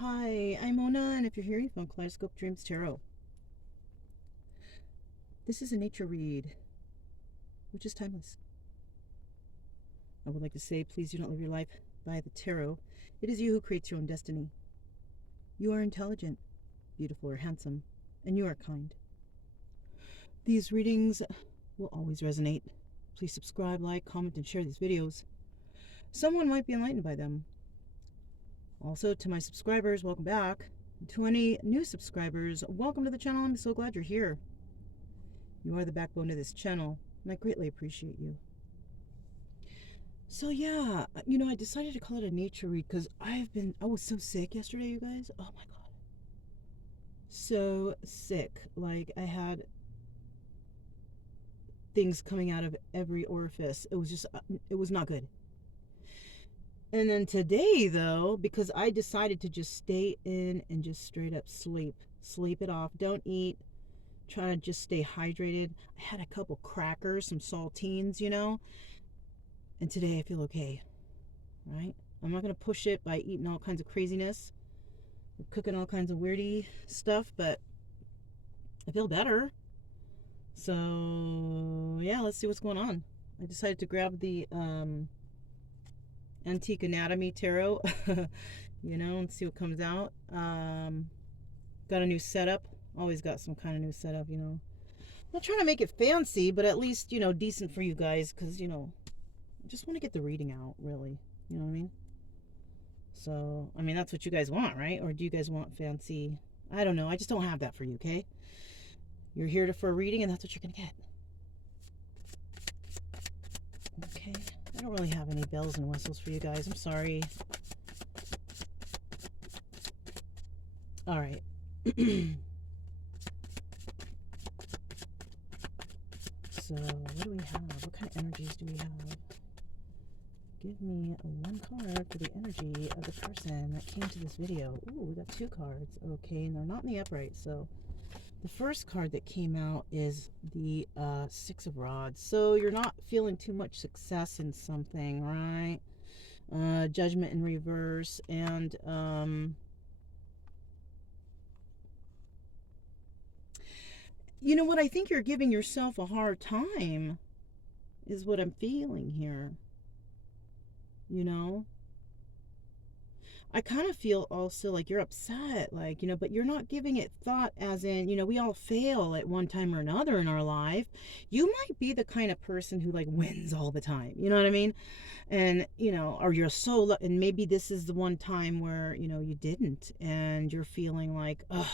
Hi, I'm Mona, and if you're here, you found Kaleidoscope Dreams Tarot. This is a nature read, which is timeless. I would like to say, please do not live your life by the tarot. It is you who creates your own destiny. You are intelligent, beautiful, or handsome, and you are kind. These readings will always resonate. Please subscribe, like, comment, and share these videos. Someone might be enlightened by them. Also, to my subscribers, welcome back. To any new subscribers, welcome to the channel. I'm so glad you're here. You are the backbone of this channel, and I greatly appreciate you. So yeah, I decided to call it a nature read because I was so sick yesterday, you guys. Oh my God. So sick. Like, I had things coming out of every orifice. It was not good. And then today, though, because I decided to just stay in and just straight up sleep it off, don't eat, try to just stay hydrated. I had a couple crackers, some saltines, and today I feel okay, right? I'm not going to push it by eating all kinds of craziness, or cooking all kinds of weirdy stuff, but I feel better. So, yeah, let's see what's going on. I decided to grab the Antique Anatomy Tarot, and see what comes out. Got a new setup. Always got some kind of new setup, I'm not trying to make it fancy, but at least, decent for you guys, because, I just want to get the reading out, really. You know what I mean? So, I mean, that's what you guys want, right? Or do you guys want fancy? I don't know. I just don't have that for you, okay? You're here for a reading, and that's what you're going to get. Okay. I don't really have any bells and whistles for you guys. I'm sorry. All right. So, what do we have? What kind of energies do we have? Give me one card for the energy of the person that came to this video. Ooh, we got two cards. Okay, and they're not in the upright. So the first card that came out is the Six of Rods. So you're not feeling too much success in something, right? Judgment in reverse. And you know what? I think you're giving yourself a hard time is what I'm feeling here. I kind of feel also like you're upset, like, but you're not giving it thought as in, we all fail at one time or another in our life. You might be the kind of person who, like, wins all the time. You know what I mean? And, or you're and maybe this is the one time where, you didn't, and you're feeling like, ugh,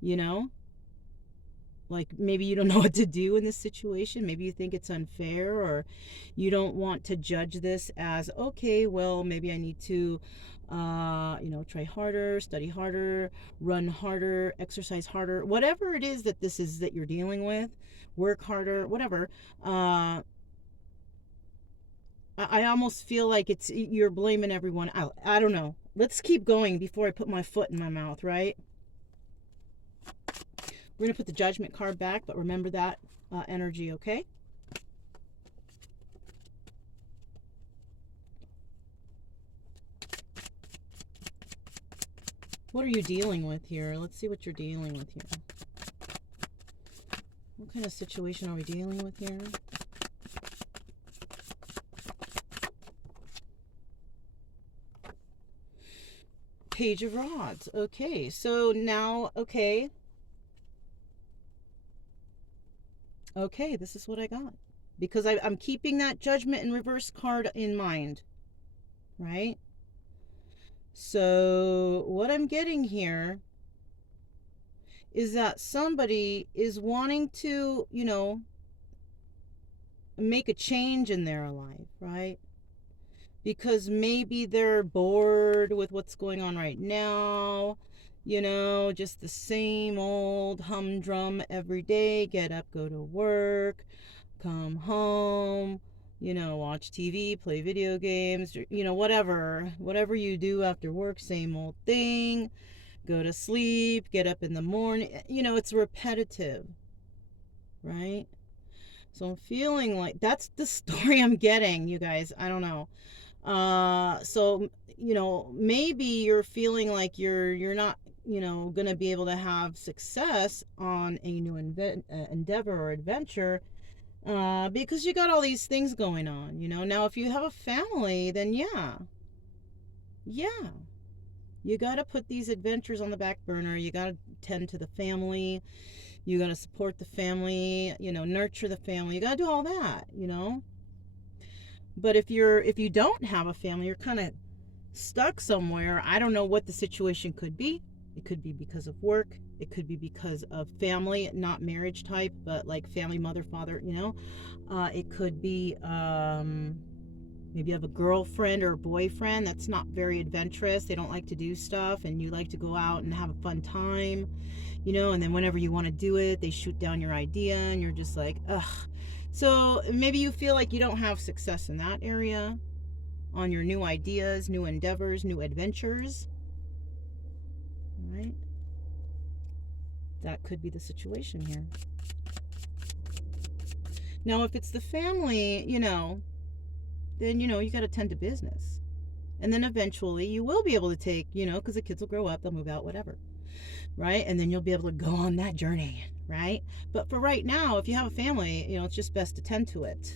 you know? Like, maybe you don't know what to do in this situation. Maybe you think it's unfair, or you don't want to judge this as, okay, well, maybe I need to, try harder, study harder, run harder, exercise harder, whatever it is that this is that you're dealing with, work harder, whatever. I almost feel like you're blaming everyone out. I don't know. Let's keep going before I put my foot in my mouth, right? We're going to put the Judgment card back, but remember that energy, okay? What are you dealing with here? Let's see what you're dealing with here. What kind of situation are we dealing with here? Page of Rods. Okay, so now, okay, this is what I got. Because I'm keeping that Judgment in reverse card in mind, right? So what I'm getting here is that somebody is wanting to, make a change in their life, right? Because maybe they're bored with what's going on right now, just the same old humdrum every day. Get up, go to work, come home, watch TV, play video games, whatever you do after work, same old thing. Go to sleep, get up in the morning. It's repetitive, right? So I'm feeling like that's the story I'm getting, you guys. I don't know. So, maybe you're feeling like you're not, going to be able to have success on a new endeavor or adventure, because you got all these things going on. Now if you have a family, then yeah, you got to put these adventures on the back burner. You got to tend to the family. You got to support the family, nurture the family. You got to do all that. But if you don't have a family, you're kind of stuck somewhere. I don't know what the situation could be. It could be because of work. It could be because of family, not marriage type, but like family, mother, father. It could be maybe you have a girlfriend or a boyfriend that's not very adventurous. They don't like to do stuff, and you like to go out and have a fun time, and then whenever you want to do it, they shoot down your idea, and you're just like, ugh. So maybe you feel like you don't have success in that area on your new ideas, new endeavors, new adventures. All right? That could be the situation here. Now, if it's the family, then, you got to tend to business. And then eventually you will be able to take, because the kids will grow up, they'll move out, whatever. Right? And then you'll be able to go on that journey. Right? But for right now, if you have a family, it's just best to tend to it.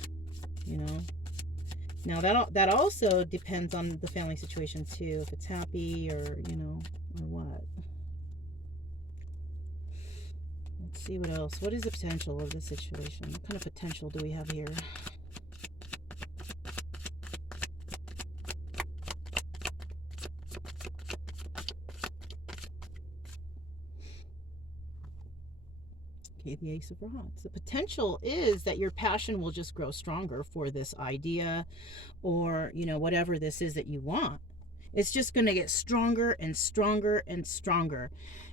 Now that also depends on the family situation too, if it's happy or or what. Let's see what else. What is the potential of the situation? What kind of potential do we have here? Okay, the Ace of Rods. The potential is that your passion will just grow stronger for this idea, or whatever this is that you want. It's just going to get stronger and stronger and stronger.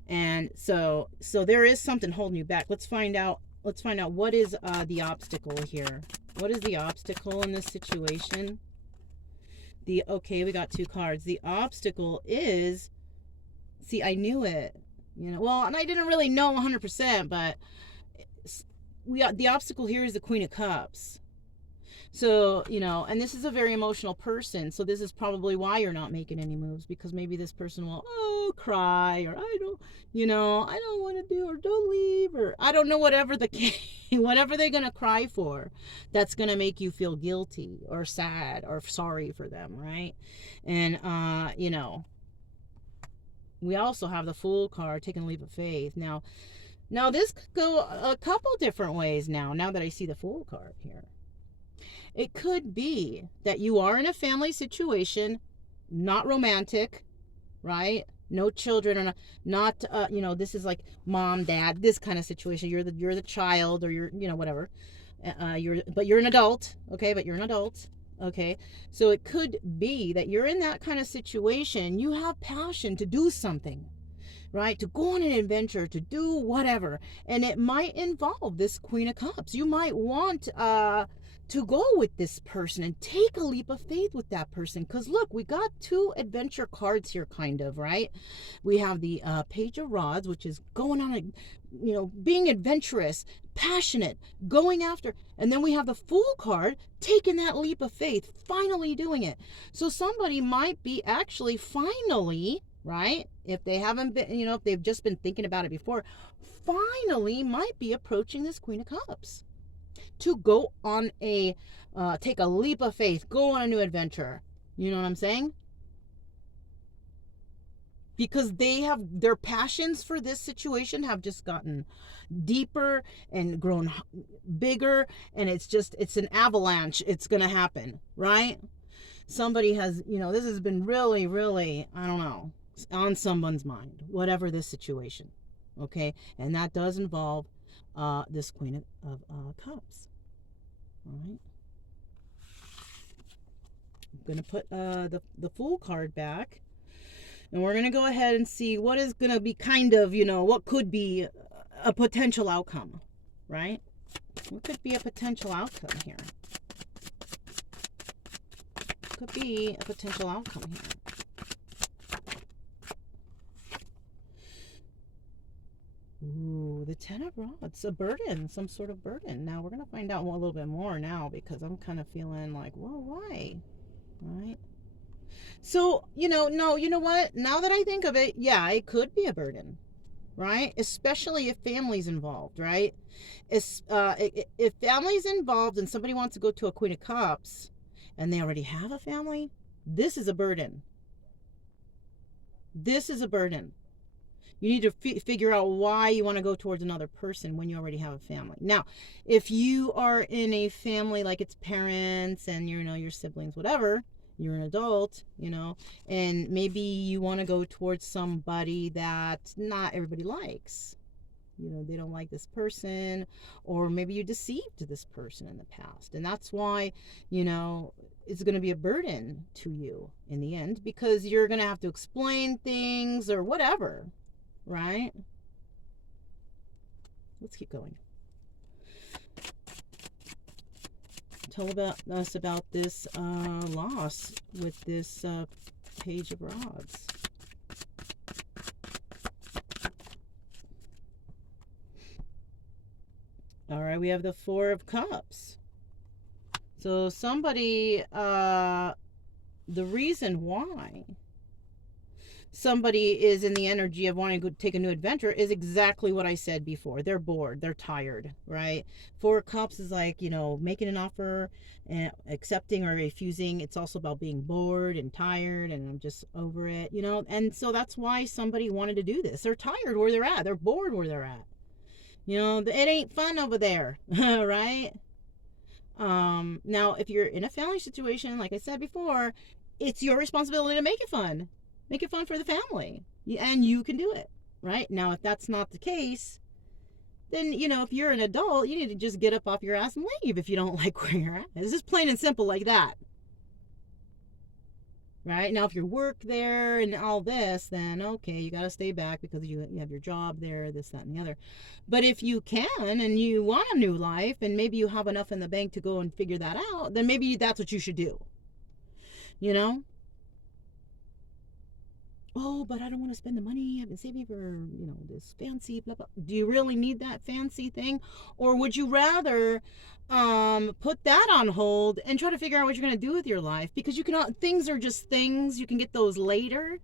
And so there is something holding you back. Let's find out what is the obstacle here. What is the obstacle in this situation? Okay, we got 2 cards. The obstacle is, see, I knew it. Well, and I didn't really know 100%, but the obstacle here is the Queen of Cups. So, and this is a very emotional person. So this is probably why you're not making any moves, because maybe this person will, cry, or I don't want to do, or don't leave, or I don't know, whatever whatever they're going to cry for, that's going to make you feel guilty or sad or sorry for them. Right. And, we also have the Fool card, taking a leap of faith. Now this could go a couple different ways now that I see the Fool card here. It could be that you are in a family situation, not romantic, right? No children, or not this is like mom, dad, this kind of situation. You're the child, or you're, whatever. But you're an adult, okay? But you're an adult. Okay, so it could be that you're in that kind of situation. You have passion to do something, right? To go on an adventure, to do whatever. And it might involve this Queen of Cups. You might want to go with this person and take a leap of faith with that person. Because look, we got 2 adventure cards here, kind of, right? We have the Page of Rods, which is going on a, being adventurous, passionate, going after. And then we have the Fool card, taking that leap of faith, finally doing it. So somebody might be actually finally, right? If they haven't been, if they've just been thinking about it before, finally might be approaching this Queen of Cups to go on take a leap of faith, go on a new adventure. You know what I'm saying? Because their passions for this situation have just gotten deeper and grown bigger, and it's an avalanche. It's going to happen, right? Somebody has, this has been really, really, I don't know, on someone's mind, whatever this situation. Okay, and that does involve this Queen of Cups. All right. I'm going to put the Fool card back. And we're going to go ahead and see what is going to be kind of, what could be a potential outcome. Right? What could be a potential outcome here? Could be a potential outcome here. Ooh, the 10 of Rods, a burden, some sort of burden. Now we're going to find out a little bit more now, because I'm kind of feeling like, well, why? right? So, no, you know what? Now that I think of it, yeah, it could be a burden, right? Especially if family's involved, right? If family's involved and somebody wants to go to a Queen of Cups and they already have a family, this is a burden. This is a burden. You need to figure out why you want to go towards another person when you already have a family. Now, if you are in a family like it's parents and your siblings, whatever, you're an adult, and maybe you want to go towards somebody that not everybody likes. They don't like this person, or maybe you deceived this person in the past. And that's why, it's going to be a burden to you in the end, because you're going to have to explain things or whatever, right? Let's keep going. Tell us about this loss with this Page of Rods. All right, we have the Four of Cups. So somebody, the reason why somebody is in the energy of wanting to take a new adventure is exactly what I said before. They're bored. They're tired, right? Four of Cups is like, making an offer and accepting or refusing. It's also about being bored and tired and I'm just over it, And so that's why somebody wanted to do this. They're tired where they're at. They're bored where they're at. It ain't fun over there, right? Now, if you're in a family situation, like I said before, it's your responsibility to make it fun. Make it fun for the family. And you can do it, right? Now, if that's not the case, then, if you're an adult, you need to just get up off your ass and leave if you don't like where you're at. It's just plain and simple like that. Right? Now, if you work there and all this, then okay, you got to stay back because you have your job there, this, that, and the other. But if you can and you want a new life and maybe you have enough in the bank to go and figure that out, then maybe that's what you should do. Oh, but I don't want to spend the money. I've been saving for, this fancy blah, blah. Do you really need that fancy thing? Or would you rather put that on hold and try to figure out what you're going to do with your life? Because things are just things. You can get those later.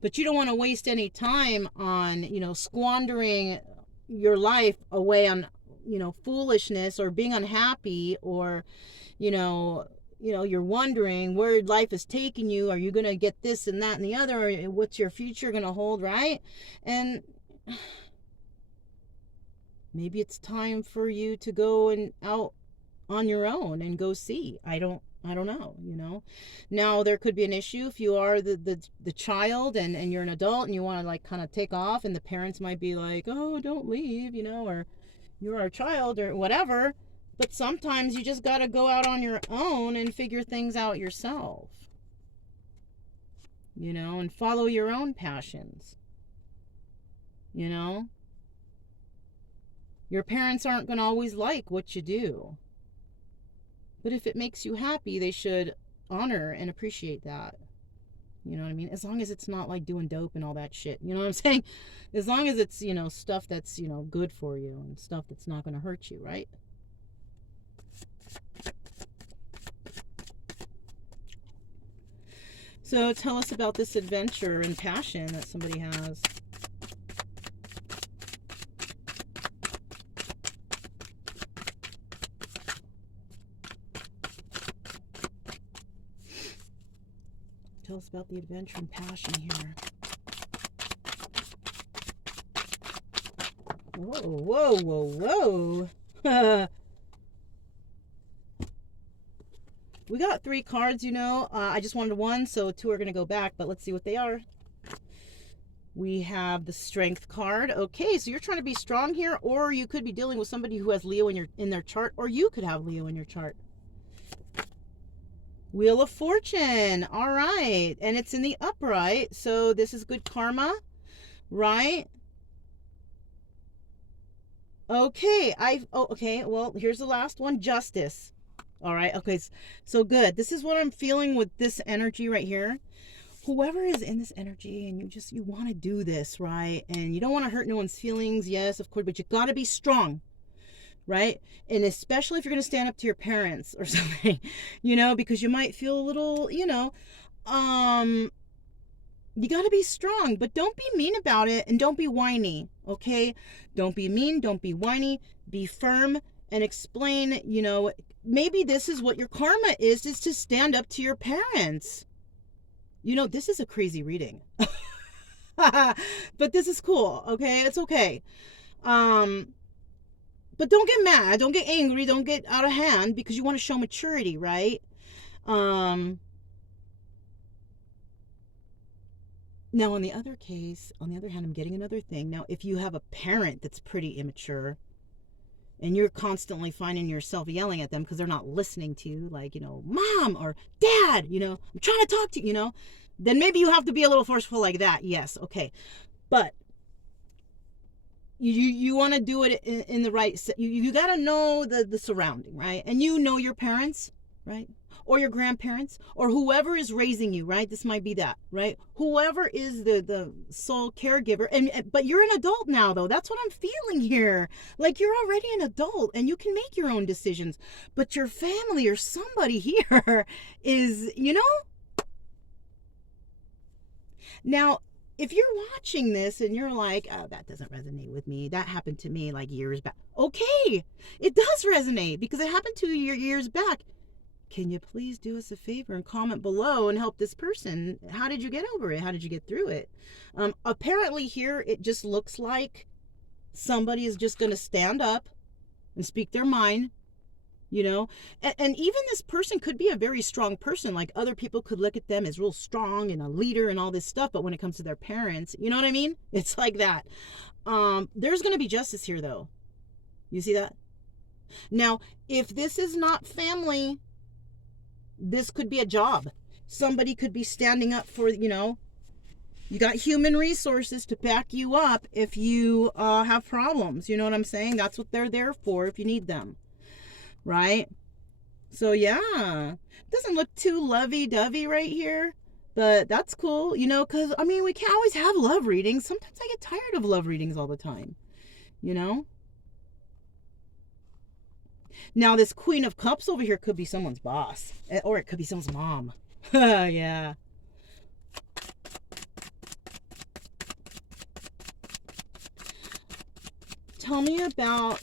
But you don't want to waste any time on, squandering your life away on, foolishness or being unhappy or, you're wondering where life is taking you. Are you going to get this and that and the other? Or what's your future going to hold, right? And maybe it's time for you to go and out on your own and go see. I don't know, Now, there could be an issue if you are the child and you're an adult and you want to like kind of take off and the parents might be like, oh, don't leave, or you're a child or whatever. But sometimes you just got to go out on your own and figure things out yourself, and follow your own passions, Your parents aren't going to always like what you do. But if it makes you happy, they should honor and appreciate that. You know what I mean? As long as it's not like doing dope and all that shit. You know what I'm saying? As long as it's, stuff that's, good for you and stuff that's not going to hurt you, right? So tell us about this adventure and passion that somebody has. Tell us about the adventure and passion here. Whoa, whoa, whoa. We got 3 cards, I just wanted 1, so 2 are going to go back, but let's see what they are. We have the Strength card. Okay, so you're trying to be strong here, or you could be dealing with somebody who has Leo in their chart, or you could have Leo in your chart. Wheel of Fortune. All right, and it's in the upright, so this is good karma, right? Okay, okay, well, here's the last one, Justice. All right, okay, so good. This is what I'm feeling with this energy right here. Whoever is in this energy and you want to do this, right? And you don't want to hurt no one's feelings, yes, of course, but you got to be strong, right? And especially if you're going to stand up to your parents or something, because you might feel a little, um, you got to be strong, but don't be mean about it and don't be whiny, okay? Don't be mean, don't be whiny, be firm and explain, maybe this is what your karma is to stand up to your parents. This is a crazy reading. But this is cool, okay? It's okay. But don't get mad, don't get angry, don't get out of hand because you want to show maturity, right? Now, on the other hand, I'm getting another thing. Now, if you have a parent that's pretty immature and you're constantly finding yourself yelling at them because they're not listening to you, like, mom or dad, I'm trying to talk to you, then maybe you have to be a little forceful like that. Yes, okay. But you want to do it in the right, you got to know the surrounding, right? And your parents, right? Or your grandparents, or whoever is raising you, right? This might be that, right? Whoever is the sole caregiver, but you're an adult now, though. That's what I'm feeling here. Like, you're already an adult, and you can make your own decisions. But your family or somebody here is, Now, if you're watching this and you're like, oh, that doesn't resonate with me. That happened to me like years back. Okay, it does resonate because it happened to you years back. Can you please do us a favor and comment below and help this person? How did you get over it? How did you get through it? Apparently here, it just looks like somebody is just going to stand up and speak their mind, and even this person could be a very strong person. Like, other people could look at them as real strong and a leader and all this stuff. But when it comes to their parents, you know what I mean? It's like that. There's going to be justice here, though. You see that? Now, if this is not family, this could be a job. Somebody could be standing up for, you got human resources to back you up if you have problems. You know what I'm saying? That's what they're there for if you need them. Right? So, yeah. Doesn't look too lovey-dovey right here. But that's cool, because, we can't always have love readings. Sometimes I get tired of love readings all the time. Now, this Queen of Cups over here could be someone's boss. Or it could be someone's mom. Yeah. Tell me about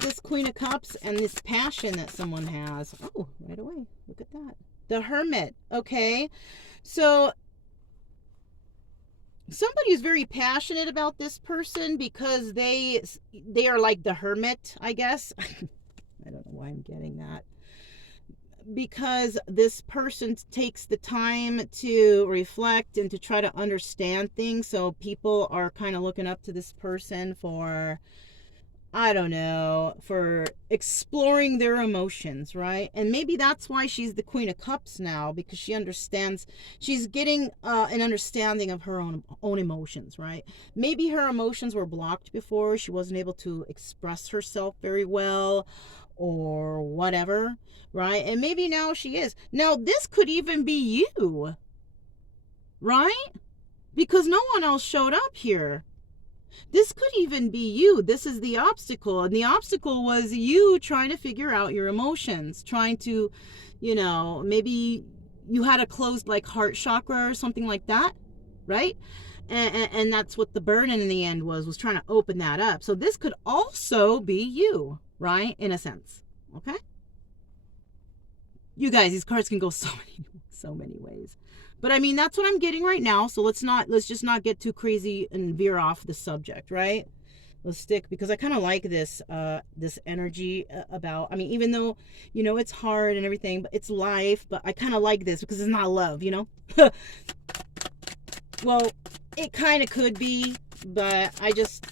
this Queen of Cups and this passion that someone has. Oh, right away. Look at that. The Hermit. Okay. So, somebody is very passionate about this person because they are like the hermit, I guess. I don't know why I'm getting that. Because this person takes the time to reflect and to try to understand things. So people are kind of looking up to this person for, I don't know, for exploring their emotions, right? And maybe that's why she's the Queen of Cups now, because she understands, she's getting an understanding of her own emotions, right? Maybe her emotions were blocked before. She wasn't able to express herself very well or whatever, right? And maybe now she is. Now, this could even be you, right? Because no one else showed up here. This could even be you. This is the obstacle. And the obstacle was you trying to figure out your emotions, trying to, maybe you had a closed like heart chakra or something like that, right? And that's what the burden in the end was trying to open that up. So this could also be you, right? In a sense. Okay? You guys, these cards can go so many ways. But that's what I'm getting right now. So let's just not get too crazy and veer off the subject, right? Let's stick, because I kind of like this energy about, even though, it's hard and everything, but it's life, but I kind of like this because it's not love, Well, it kind of could be, but I just,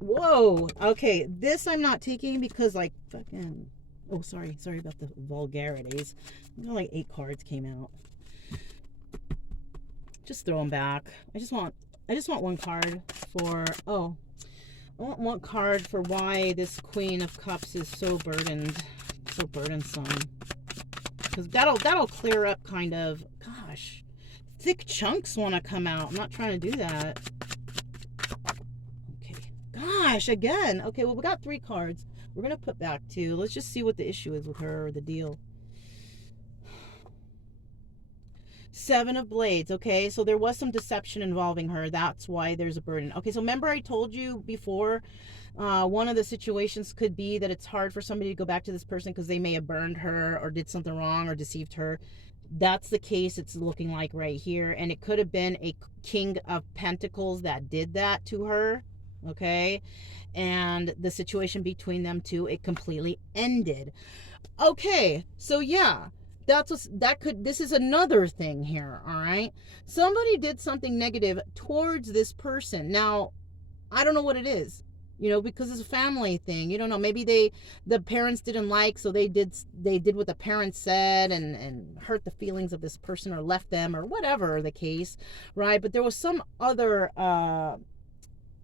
Whoa. Okay, this I'm not taking because, like, fucking... Oh, sorry about the vulgarities. Like 8 cards came out. Just throw them back. I just want one card for... Oh. I want one card for why this Queen of Cups is so burdensome. Because that'll clear up kind of... Gosh. Thick chunks want to come out. I'm not trying to do that. Gosh, again. Okay, well, we got 3 cards. We're going to put back 2. Let's just see what the issue is with her or the deal. 7 of Blades. Okay, so there was some deception involving her. That's why there's a burden. Okay, so remember I told you before, one of the situations could be that it's hard for somebody to go back to this person because they may have burned her or did something wrong or deceived her. That's the case it's looking like right here. And it could have been a King of Pentacles that did that to her. Okay, and the situation between them two, it completely ended. Okay, so yeah, this is another thing here. All right, somebody did something negative towards this person. Now I don't know what it is, because it's a family thing. You don't know, maybe the parents didn't like, so they did what the parents said and hurt the feelings of this person or left them or whatever the case, right? But there was some other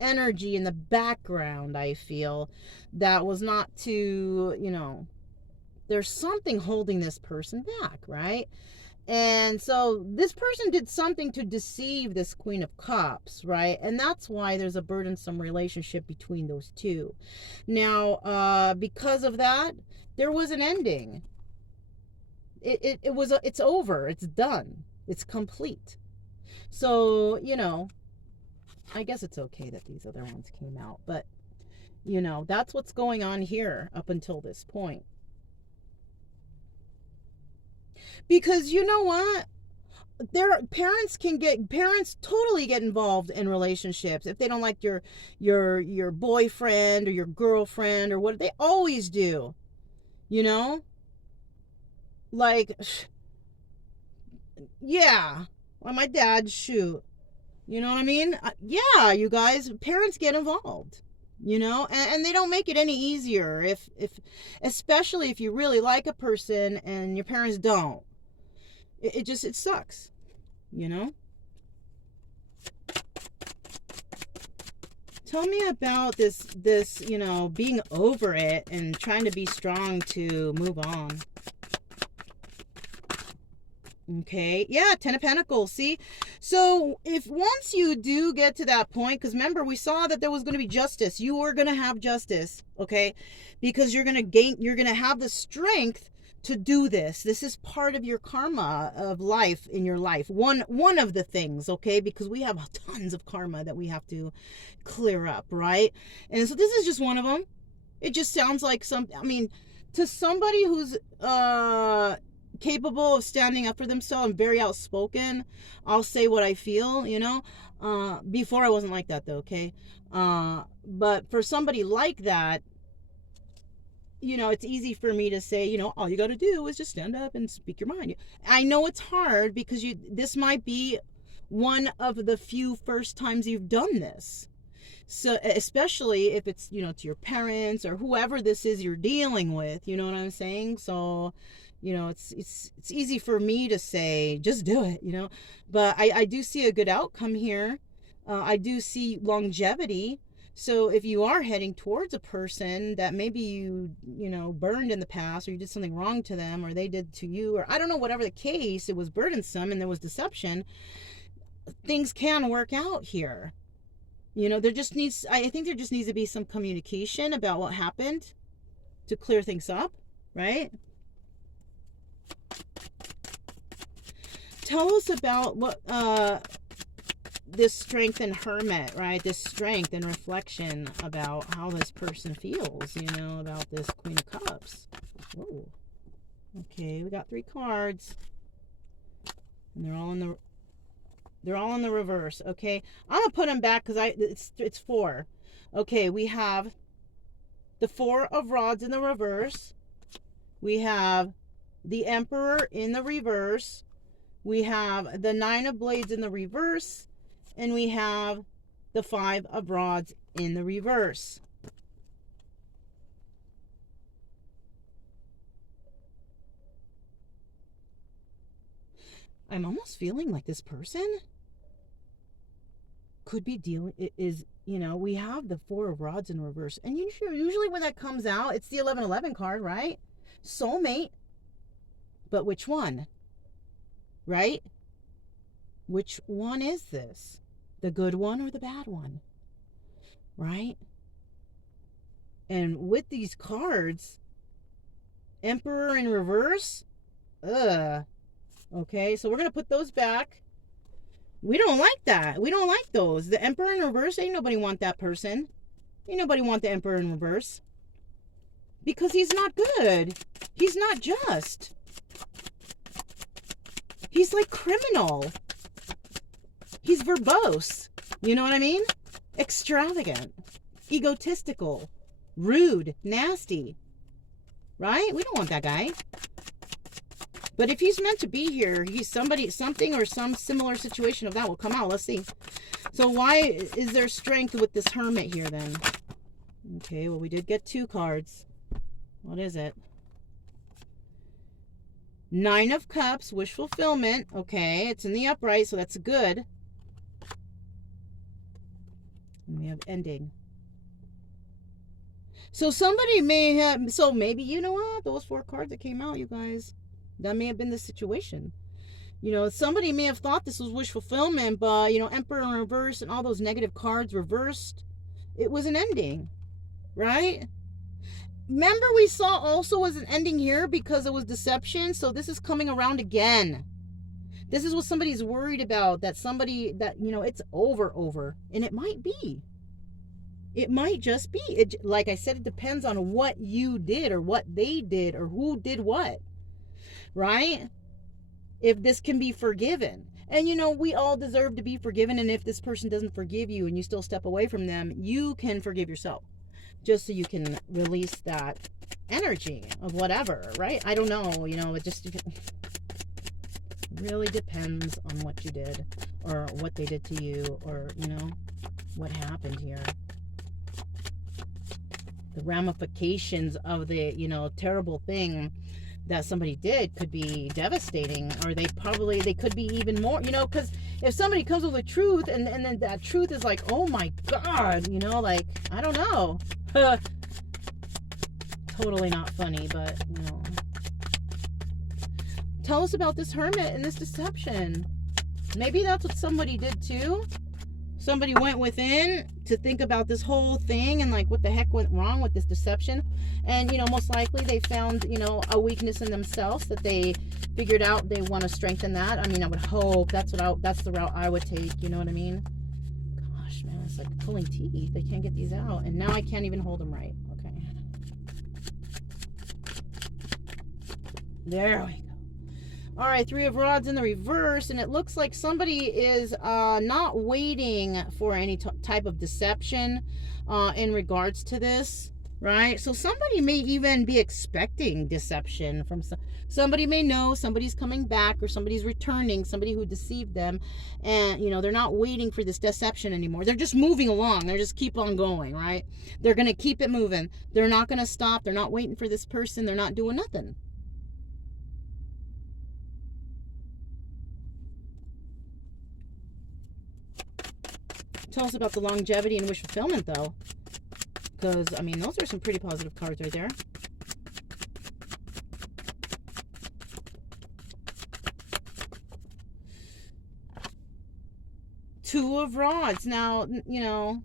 energy in the background, I feel, that was not too, there's something holding this person back, right? And so this person did something to deceive this Queen of Cups, right? And that's why there's a burdensome relationship between those two. Now, because of that, there was an ending. It's over. It's done. It's complete. So, I guess it's okay that these other ones came out. But, that's what's going on here up until this point. Because you know what? Parents totally get involved in relationships if they don't like your boyfriend or your girlfriend or what they always do. Like, yeah, well, my dad, shoot, you know what I mean? Yeah, you guys, parents get involved. And they don't make it any easier if especially if you really like a person and your parents don't. It sucks, Tell me about this, being over it and trying to be strong to move on. Okay, yeah, 10 of Pentacles, see? So if once you do get to that point, because remember, we saw that there was going to be justice. You are going to have justice, okay? Because you're going to have the strength to do this. This is part of your karma of life in your life. One of the things, okay? Because we have tons of karma that we have to clear up, right? And so this is just one of them. It just sounds like to somebody who's capable of standing up for themselves and very outspoken, I'll say what I feel, before I wasn't like that though, okay? But for somebody like that, it's easy for me to say, all you got to do is just stand up and speak your mind. I know it's hard because this might be one of the few first times you've done this. So especially if it's, to your parents or whoever this is you're dealing with, you know what I'm saying? So, it's easy for me to say, just do it, but I do see a good outcome here. I do see longevity. So if you are heading towards a person that maybe you burned in the past, or you did something wrong to them, or they did to you, or I don't know, whatever the case, it was burdensome and there was deception, things can work out here. I think there just needs to be some communication about what happened to clear things up, right? Tell us about what this strength in Hermit, right? This strength and reflection about how this person feels, about this Queen of Cups. Whoa. Okay, we got 3 cards. And they're all in the reverse, okay? I'm going to put them back because it's 4. Okay, we have the 4 of Rods in the reverse. We have the Emperor in the reverse. We have the 9 of Blades in the reverse. And we have the 5 of Rods in the reverse. I'm almost feeling like this person could be dealing, we have the 4 of Rods in reverse. And usually when that comes out, it's the 1111 card, right? Soulmate. But which one? Right? Which one is this? The good one or the bad one? Right? And with these cards, Emperor in reverse, okay, so we're going to put those back. We don't like that. We don't like those. The Emperor in reverse, ain't nobody want that person. Ain't nobody want the Emperor in reverse. Because he's not good. He's not just. He's like criminal. He's verbose. You know what I mean? Extravagant. Egotistical. Rude. Nasty. Right? We don't want that guy. But if he's meant to be here, he's something or some similar situation of that will come out. Let's see. So why is there strength with this Hermit here then? Okay, well, we did get 2 cards. What is it? 9 of Cups, wish fulfillment. Okay, it's in the upright, so that's good. And we have ending. So somebody may have, so maybe, you know what? Those 4 cards that came out, you guys, that may have been the situation. You know, somebody may have thought this was wish fulfillment, but, you know, Emperor in reverse and all those negative cards reversed. It was an ending, right? Remember we saw also was an ending here because it was deception. So this is coming around again. This is what somebody's worried about. That somebody, that, you know, it's over. And it might be. It might just be. It, like I said, it depends on what you did or what they did or who did what. Right? If this can be forgiven. And, you know, we all deserve to be forgiven. And if this person doesn't forgive you and you still step away from them, you can forgive yourself. Just so you can release that energy of whatever, right? I don't know, you know, it just really depends on what you did or what they did to you or, you know, what happened here. The ramifications of the, you know, terrible thing that somebody did could be devastating, or they could be even more, you know, because if somebody comes with the truth and then that truth is like, oh my God, you know, like, I don't know. Totally not funny, but, you know. Tell us about this Hermit and this deception. Maybe that's what somebody did too. Somebody went within to think about this whole thing and like what the heck went wrong with this deception. And, you know, most likely they found, you know, a weakness in themselves that they figured out they want to strengthen that. I mean, I would hope that's the route I would take. You know what I mean? Gosh, man, it's like pulling teeth. They can't get these out. And now I can't even hold them right. Okay. There we go. All right, 3 of Rods in the reverse, and it looks like somebody is not waiting for any type of deception in regards to this, right? So somebody may even be expecting deception from somebody. May know somebody's coming back or somebody's returning, somebody who deceived them, and, you know, they're not waiting for this deception anymore. They're just moving along. They're just keep on going, right? They're going to keep it moving. They're not going to stop. They're not waiting for this person. They're not doing nothing. Tell us about the longevity and wish fulfillment, though. Because, I mean, those are some pretty positive cards right there. Two of Rods. Now, you know.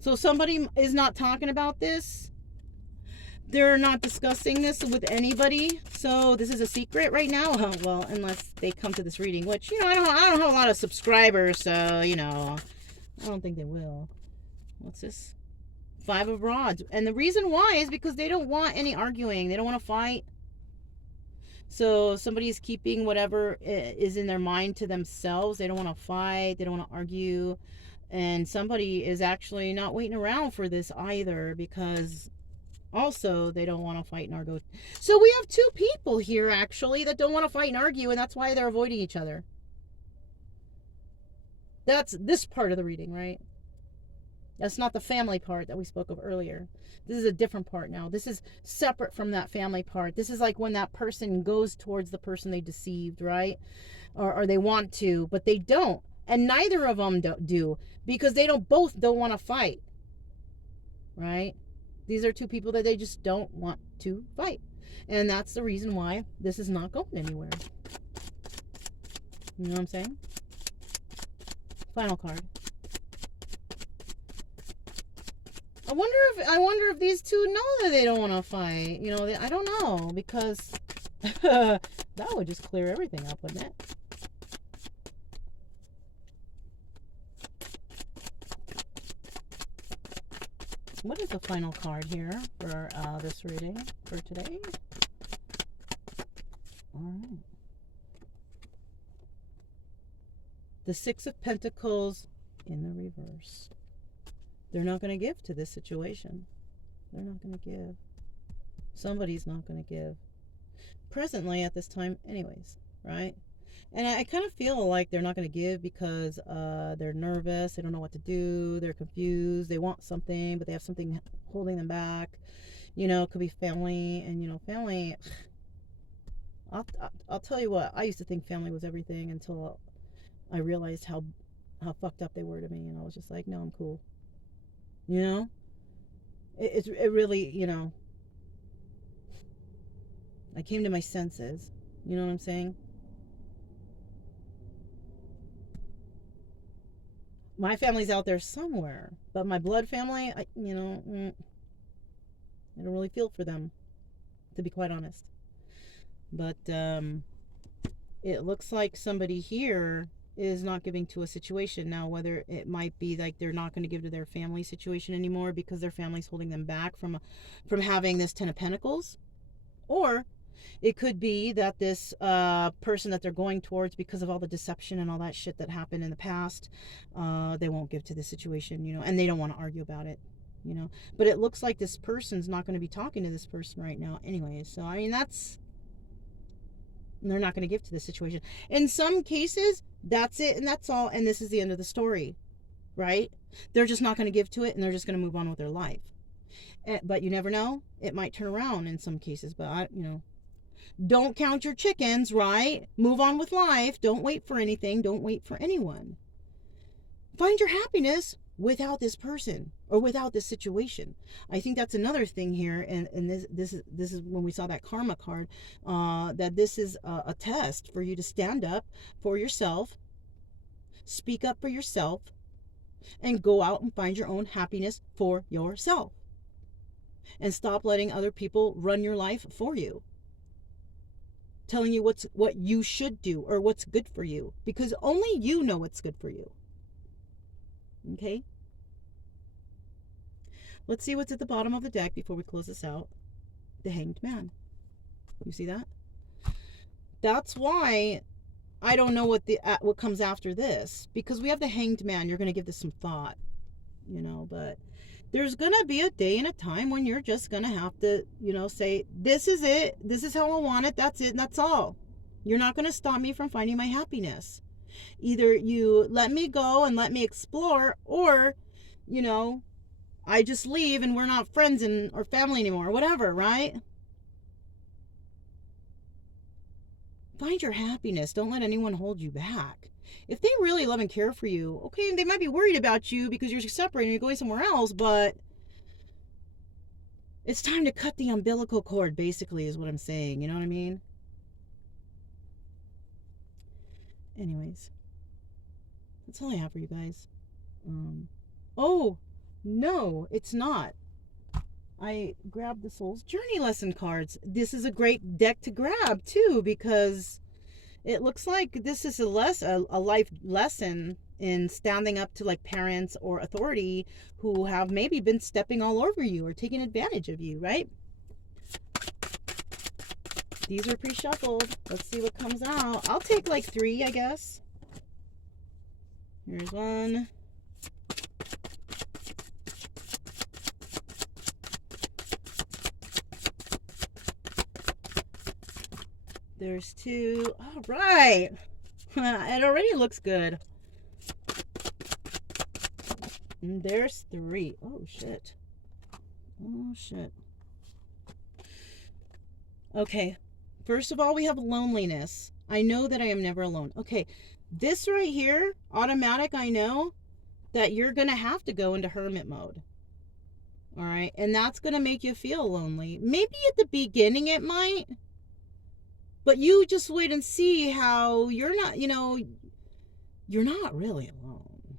So somebody is not talking about this. They're not discussing this with anybody. So this is a secret right now. Well, unless they come to this reading, which, you know, I don't have a lot of subscribers, so, you know, I don't think they will. What's this? 5 of Rods. And the reason why is because they don't want any arguing. They don't want to fight. So somebody is keeping whatever is in their mind to themselves. They don't want to fight. They don't want to argue. And somebody is actually not waiting around for this either, because also they don't want to fight and argue. So we have 2 people here actually that don't want to fight and argue, and that's why they're avoiding each other. That's this part of the reading, right? That's not the family part that we spoke of earlier. This is a different part now. This is separate from that family part. This is like when that person goes towards the person they deceived, right? Or they want to, but they don't. And neither of them do, because they both don't want to fight, right? These are 2 people that they just don't want to fight. And that's the reason why this is not going anywhere. You know what I'm saying? Final card. I wonder if these two know that they don't want to fight. I don't know, because that would just clear everything up, wouldn't it? What is the final card here for this reading for today? All right. The Six of Pentacles in the reverse. They're not going to give to this situation. They're not going to give. Somebody's not going to give. Presently at this time anyways, right? And I kind of feel like they're not going to give because they're nervous. They don't know what to do. They're confused. They want something, but they have something holding them back. It could be family. And, family, I'll tell you what. I used to think family was everything until I realized how fucked up they were to me. And I was just like, no, I'm cool. It really, I came to my senses. You know what I'm saying? My family's out there somewhere, but my blood family, I don't really feel for them, to be quite honest. But it looks like somebody here is not giving to a situation. Now, whether it might be like they're not going to give to their family situation anymore because their family's holding them back from having this Ten of Pentacles, or it could be that this person that they're going towards, because of all the deception and all that shit that happened in the past, they won't give to the situation, and they don't want to argue about it, But it looks like this person's not going to be talking to this person right now anyway. So, I mean, they're not going to give to the situation. In some cases, that's it and that's all, and this is the end of the story, right? They're just not going to give to it, and they're just going to move on with their life. But you never know. It might turn around in some cases, but don't count your chickens, right? Move on with life. Don't wait for anything. Don't wait for anyone. Find your happiness without this person or without this situation. I think that's another thing here, and this is when we saw that karma card, that this is a test for you to stand up for yourself, speak up for yourself, and go out and find your own happiness for yourself. And stop letting other people run your life for you, telling you what you should do or what's good for you, because only you know what's good for you. Okay? Let's see what's at the bottom of the deck before we close this out. The Hanged Man. You see that? That's why I don't know what comes after this, because we have the Hanged Man. You're going to give this some thought, but there's going to be a day and a time when you're just going to have to, say, this is it. This is how I want it. That's it. And that's all. You're not going to stop me from finding my happiness. Either you let me go and let me explore, or, I just leave and we're not friends or family anymore, or whatever, right? Find your happiness. Don't let anyone hold you back. If they really love and care for you, okay, they might be worried about you because you're separating, you're going somewhere else, but it's time to cut the umbilical cord, basically, is what I'm saying. You know what I mean? Anyways, that's all I have for you guys. Oh, no, it's not. I grabbed the Soul's Journey lesson cards. This is a great deck to grab, too, because it looks like this is a life lesson in standing up to like parents or authority who have maybe been stepping all over you or taking advantage of you, right? These are pre-shuffled. Let's see what comes out. I'll take like 3, I guess. Here's one. There's 2. All right. It already looks good. And there's 3. Oh, shit. Oh, shit. Okay. First of all, we have loneliness. I know that I am never alone. Okay. This right here, automatic, I know that you're going to have to go into hermit mode. All right. And that's going to make you feel lonely. Maybe at the beginning it might. But you just wait and see how you're not really alone.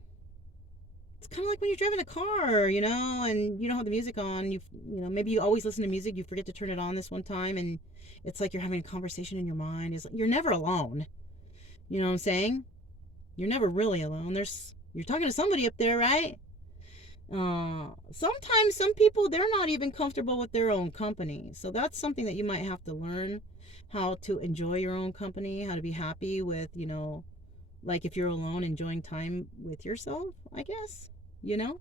it's kind of like when you're driving a car, you know, and you don't have the music on. You know, maybe you always listen to music. You forget to turn it on this one time, and it's like you're having a conversation in your mind. You're never alone. You know what I'm saying? You're never really alone. You're talking to somebody up there, right? Sometimes some people, they're not even comfortable with their own company. So that's something that you might have to learn, how to enjoy your own company, how to be happy with, you know, like if you're alone, enjoying time with yourself, I guess, you know?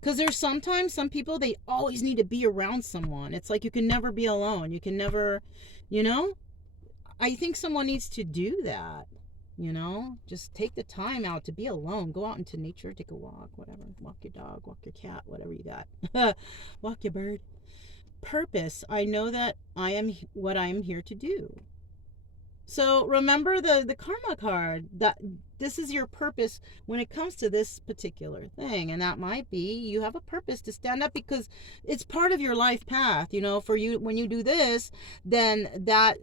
Because there's sometimes some people, they always need to be around someone. It's like you can never be alone. You can never, you know? I think someone needs to do that. You know, just take the time out to be alone. Go out into nature, take a walk, whatever. Walk your dog, walk your cat, whatever you got. Walk your bird. Purpose. I know that I am what I am here to do. So remember the karma card, that this is your purpose when it comes to this particular thing. And that might be you have a purpose to stand up because it's part of your life path. You know, for you, when you do this, then that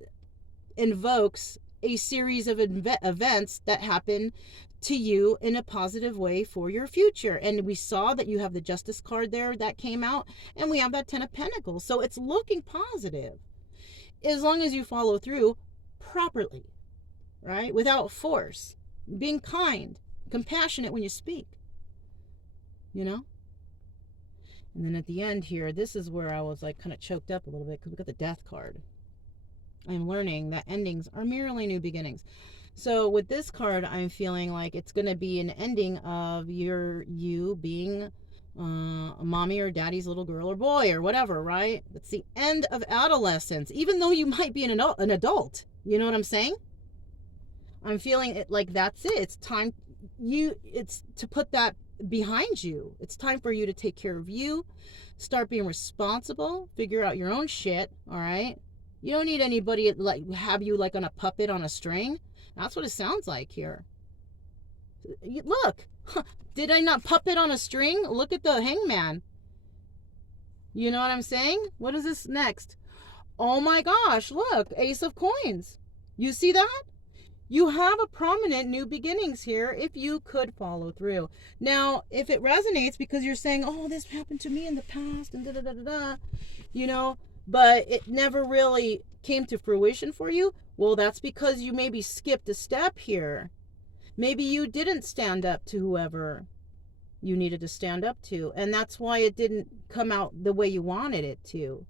invokes a series of events that happen to you in a positive way for your future. And we saw that you have the Justice card there that came out, and we have that Ten of Pentacles. So it's looking positive as long as you follow through properly, right? Without force, being kind, compassionate when you speak, you know? And then at the end here, this is where I was like kind of choked up a little bit because we got the Death card. I'm learning that endings are merely new beginnings. So with this card, I'm feeling like it's going to be an ending of you being a mommy or daddy's little girl or boy or whatever, right? It's the end of adolescence, even though you might be an adult. You know what I'm saying? I'm feeling it like that's it. It's time it's to put that behind you. It's time for you to take care of you, start being responsible, figure out your own shit, all right? You don't need anybody like have you like on a puppet on a string. That's what it sounds like here. Look, did I not puppet on a string? Look at the hangman. You know what I'm saying? What is this next? Oh my gosh, look, Ace of Coins. You see that? You have a prominent new beginnings here if you could follow through. Now, if it resonates because you're saying, oh, this happened to me in the past and da-da-da-da-da, you know, but it never really came to fruition for you, well, that's because you maybe skipped a step here. Maybe you didn't stand up to whoever you needed to stand up to, and that's why it didn't come out the way you wanted it to.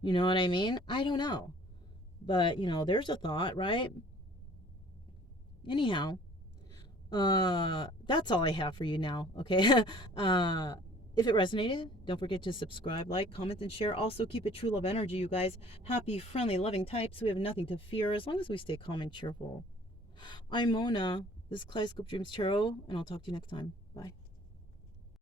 You know what I mean? I don't know. But, you know, there's a thought, right? Anyhow, that's all I have for you now, okay? If it resonated, don't forget to subscribe, like, comment, and share. Also, keep it true love energy, you guys. Happy, friendly, loving types. We have nothing to fear as long as we stay calm and cheerful. I'm Mona. This is Kaleidoscope Dreams Tarot, and I'll talk to you next time. Bye.